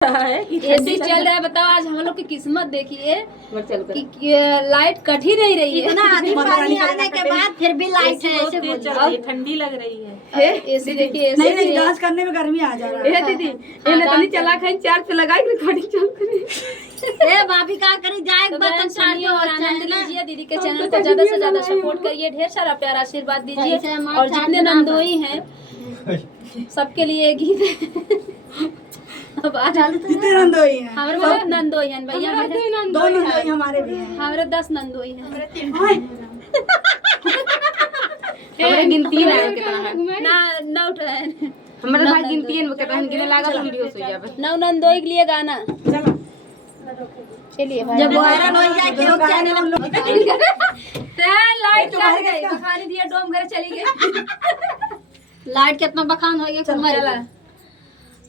एसी चल रहा है। बताओ आज हम लोग की किस्मत देखिए कि लाइट कट ही नहीं रही है। इतना आधी पानी आने के बाद फिर भी लाइट है ऐसे बोल रही है। ठंडी लग रही है। एसी देखिए नहीं नहीं डांस करने में गर्मी आ जा रहा है। दीदी इन्हें तो चला खाई चार्ज पे लगाई रिकॉर्डिंग चल रही ए भाभी का करी जाए तो बर्तन सुनिए चाटो और आनंद लीजिए। दीदी के चैनल को ज्यादा से ज्यादा सपोर्ट करिए, ढेर सारा प्यार आशीर्वाद दीजिए। और जितने नंदोई हैं सबके लिए गीत है। अब आ चालू कितने नंदोई हैं? हमारे मतलब नंदोई हैं भैया, दो नंदोई हमारे भी हैं। हमारे 10 नंदोई हैं। हमारे गिनती है कितना है ना ना उठ रहे हैं हमारे भाई गिनती है कितना है गिने लगा तो हम बेहोश हो जावे। नौ नंदोई के लिए गाना चलिए भाई। जब वायरल हो जाए के लोग चैनल हम लोग लाइट चल गई, बखानी दिया डोम घर चली गई। लाइट कितना बखान हो गया चला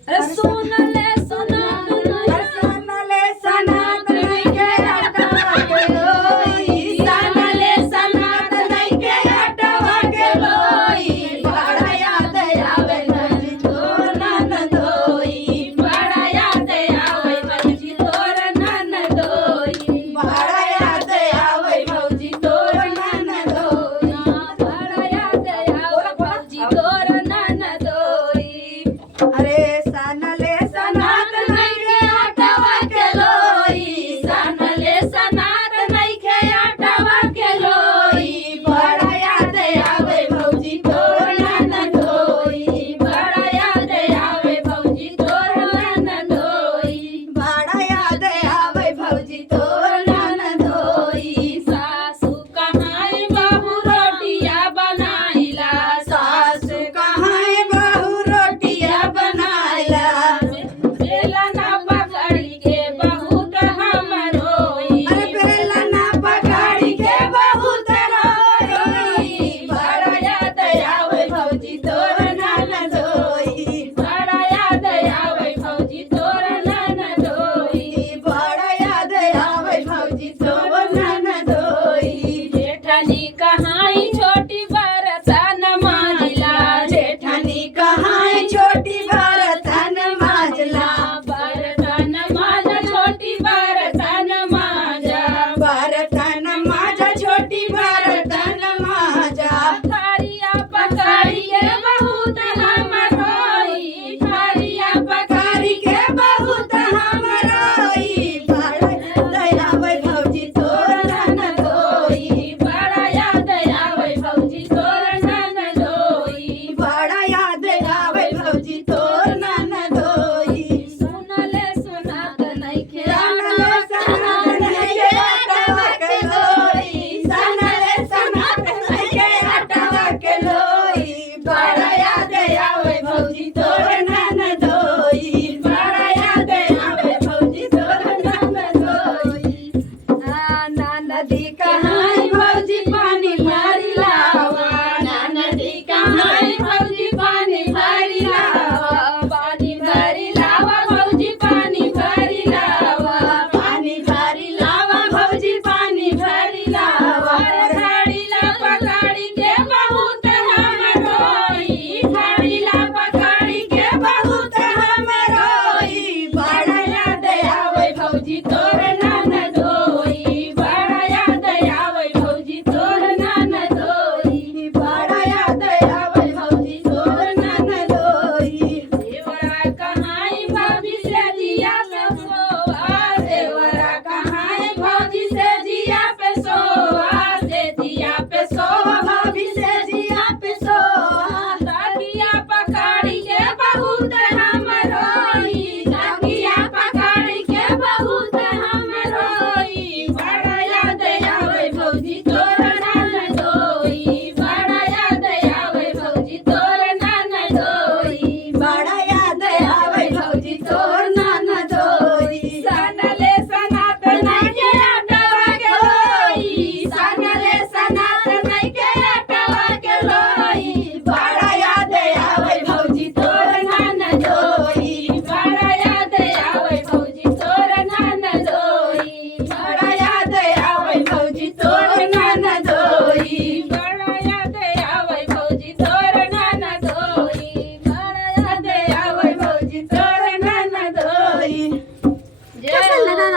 अरे सोना ले सोना ले सना नहीं के हटवा के लोई सना ले सना नहीं के हटवा के लोई बड़ा याद आवे नजी तोर नंदोई बड़ा याद आवे मौजी तोर नंदोई बड़ा याद आवे मौजी तोर नंदोई बड़ा याद आवे मौजी तोर नंदोई। अरे सना ले सना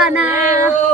खाना।